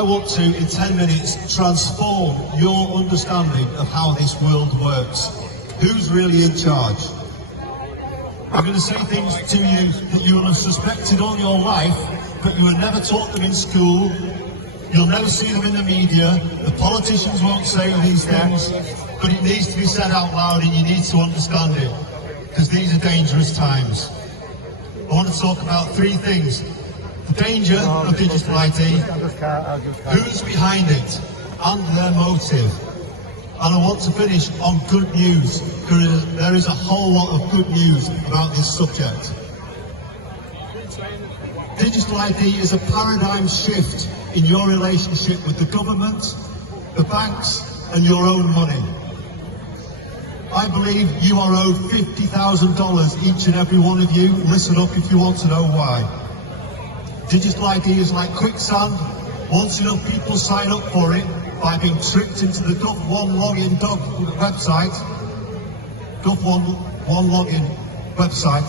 I want to, in 10 minutes, transform your understanding of how this world works. Who's really in charge? I'm going to say things to you that you will have suspected all your life, but you will never taught them in school. You'll never see them in the media. The politicians won't say these things, but it needs to be said out loud and you need to understand it, because these are dangerous times. I want to talk about three things. The danger of digital ID, who's behind it, and their motive. And I want to finish on good news, because there is a whole lot of good news about this subject. Digital ID is a paradigm shift in your relationship with the government, the banks, and your own money. I believe you are owed $50,000, each and every one of you. Listen up if you want to know why. Digital ID is like quicksand. Once enough people sign up for it by being tricked into the Gov1 login website, Gov1 login website,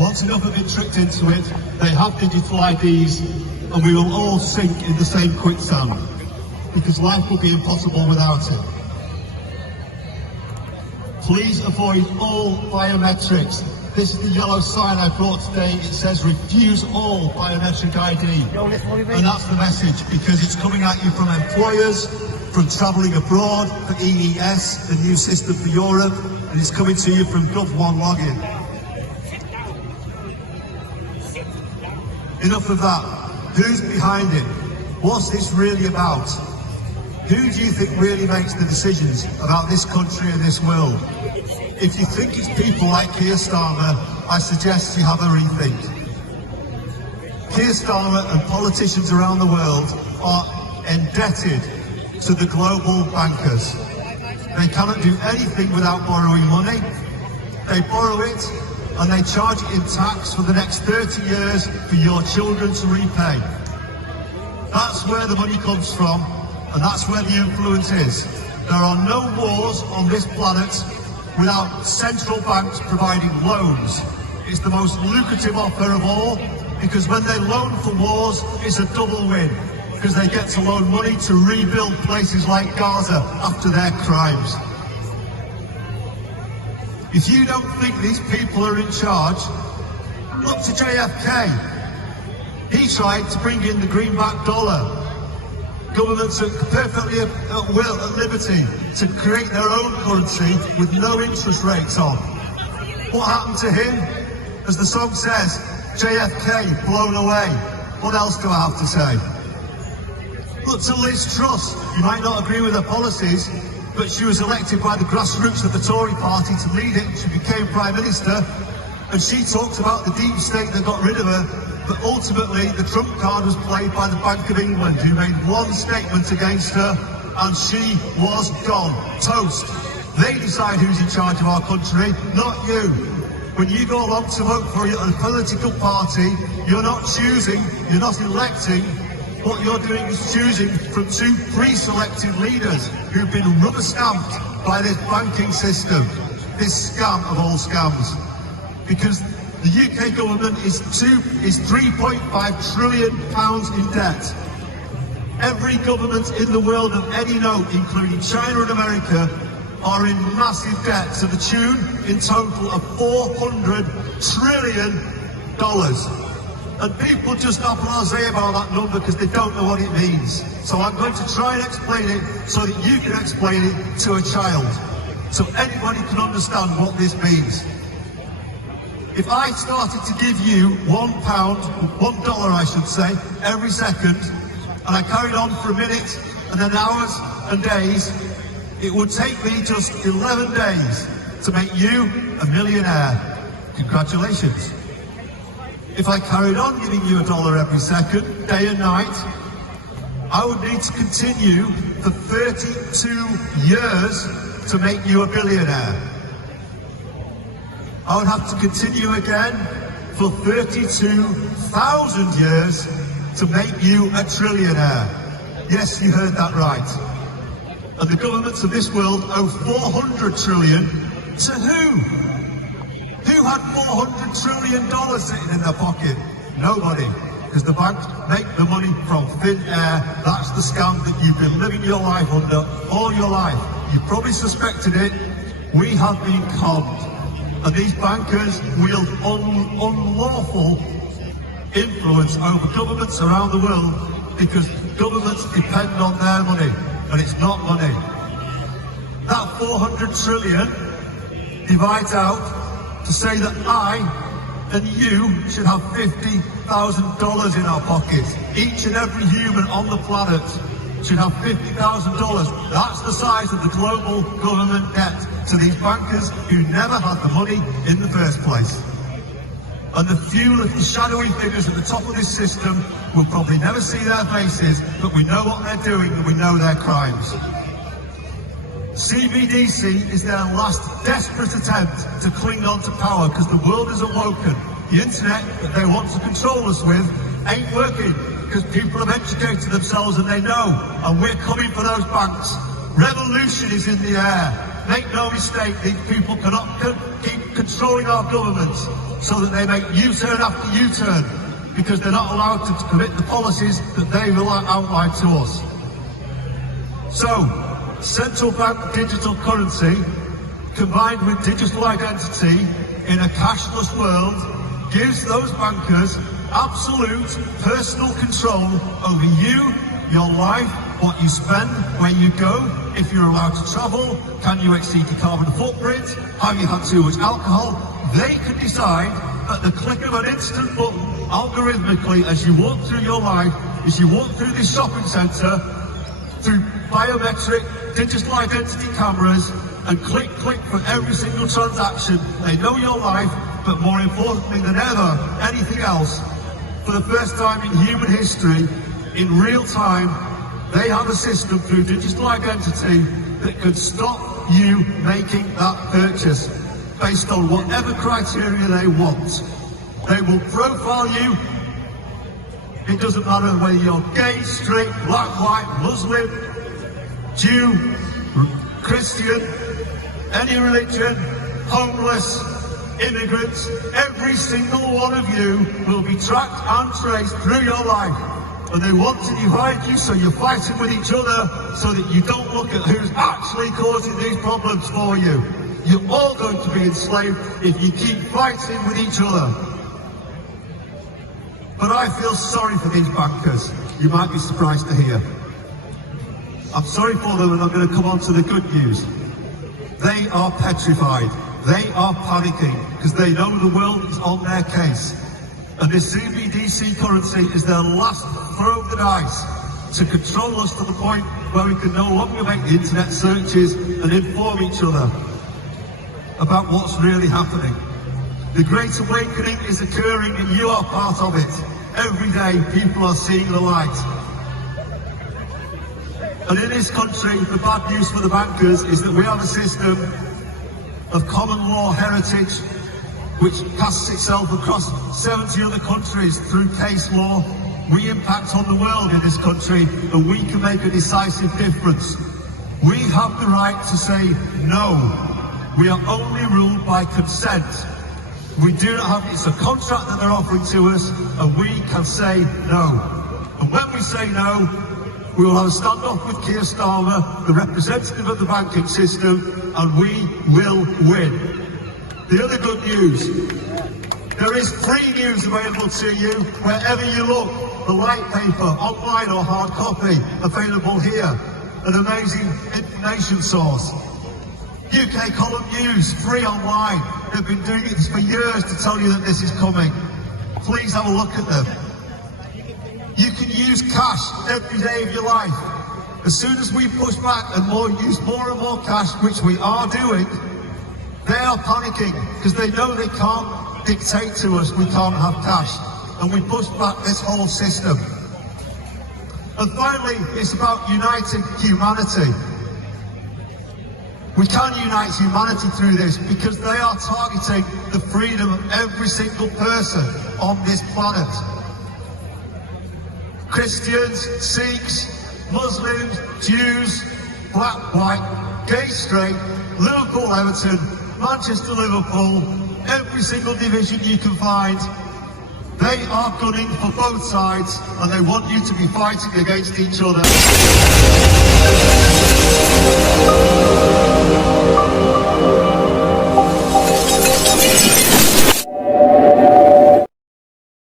once enough of it tricked into it, they have digital IDs, and we will all sink in the same quicksand, because life will be impossible without it. Please avoid all biometrics. This is the yellow sign I brought today. It says refuse all biometric ID. And that's the message, because it's coming at you from employers, from travelling abroad, for EES, the new system for Europe, and it's coming to you from Gov1 login. Enough of that. Who's behind it? What's this really about? Who do you think really makes the decisions about this country and this world? If you think it's people like Keir Starmer, I suggest you have a rethink. Keir Starmer and politicians around the world are indebted to the global bankers. They cannot do anything without borrowing money. They borrow it and they charge it in tax for the next 30 years for your children to repay. That's where the money comes from, and that's where the influence is. There are no wars on this planet without central banks providing loans. It's the most lucrative offer of all, because when they loan for wars, it's a double win, because they get to loan money to rebuild places like Gaza after their crimes. If you don't think these people are in charge, look to JFK. He tried to bring in the greenback dollar. Governments are perfectly at will, at liberty to create their own currency with no interest rates on. What happened to him? As the song says, JFK blown away. What else do I have to say? Look to Liz Truss. You might not agree with her policies, but she was elected by the grassroots of the Tory party to lead it. She became Prime Minister, and she talked about the deep state that got rid of her, but ultimately the trump card was played by the Bank of England, who made one statement against her, and she was gone. Toast. They decide who's in charge of our country, not you. When you go along to vote for a political party, you're not choosing, you're not electing. What you're doing is choosing from two pre-selected leaders who've been rubber-stamped by this banking system, this scam of all scams. Because the UK government is £3.5 trillion in debt. Every government in the world of any note, including China and America, are in massive debt to the tune in total of $400 trillion. And people just are blasé about that number because they don't know what it means. So I'm going to try and explain it so that you can explain it to a child, so anybody can understand what this means. If I started to give you £1, $1 I should say, every second, and I carried on for a minute, and then hours and days, it would take me just 11 days to make you a millionaire. Congratulations. If I carried on giving you $1 every second, day and night, I would need to continue for 32 years to make you a billionaire. I would have to continue again for 32,000 years to make you a trillionaire. Yes, you heard that right. And the governments of this world owe $400 trillion to who? Who had $400 trillion sitting in their pocket? Nobody. because the banks make the money from thin air. That's the scam that you've been living your life under all your life. You probably suspected it. We have been conned. And these bankers wield unlawful influence over governments around the world because governments depend on their money, and it's not money. That 400 trillion divides out to say that I and you should have $50,000 in our pockets. Each and every human on the planet should have $50,000. That's the size of the global government debt to these bankers who never had the money in the first place. And the few little shadowy figures at the top of this system will probably never see their faces, but we know what they're doing and we know their crimes. CBDC is their last desperate attempt to cling on to power because the world is awoken. The internet that they want to control us with ain't working because people have educated themselves and they know, and we're coming for those banks. Revolution is in the air. Make no mistake, these people cannot keep controlling our governments so that they make U-turn after U-turn because they're not allowed to commit the policies that they will outline to us. So, central bank digital currency combined with digital identity in a cashless world gives those bankers absolute personal control over you, your life, what you spend, where you go, if you're allowed to travel, can you exceed your carbon footprint, have you had too much alcohol. They can decide at the click of an instant button, algorithmically, as you walk through your life, as you walk through this shopping centre, through biometric digital identity cameras, and click for every single transaction. They know your life, but more importantly than ever, anything else, for the first time in human history, in real time, they have a system through digital identity that could stop you making that purchase based on whatever criteria they want. They will profile you. It doesn't matter whether you're gay, straight, black, white, Muslim, Jew, Christian, any religion, homeless, immigrants, every single one of you will be tracked and traced through your life. And they want to divide you so you're fighting with each other so that you don't look at who's actually causing these problems for you. You're all going to be enslaved if you keep fighting with each other. But I feel sorry for these bankers. You might be surprised to hear. I'm sorry for them, and I'm going to come on to the good news. They are petrified. They are panicking because they know the world is on their case. And this CBDC currency is their last throw of the dice to control us to the point where we can no longer make the internet searches and inform each other about what's really happening. The Great Awakening is occurring and you are part of it. Every day people are seeing the light. And in this country, the bad news for the bankers is that we have a system of common law heritage which casts itself across 70 other countries through case law. We impact on the world in this country and we can make a decisive difference. We have the right to say no. We are only ruled by consent. We do not have, it's a contract that they're offering to us and we can say no. And when we say no, we will have a standoff with Keir Starmer, the representative of the banking system, and we will win. The other good news, there is free news available to you wherever you look. The light paper, online or hard copy, available here. An amazing information source. UK Column News, free online. They've been doing it for years to tell you that this is coming. Please have a look at them. You can use cash every day of your life. As soon as we push back and use more and more cash, which we are doing, they are panicking because they know they can't dictate to us we can't have cash. And we push back this whole system. And finally, it's about uniting humanity. We can unite humanity through this because they are targeting the freedom of every single person on this planet. Christians, Sikhs, Muslims, Jews, black, white, gay, straight, Liverpool, Everton, Manchester, Liverpool, every single division you can find. They are gunning for both sides and they want you to be fighting against each other.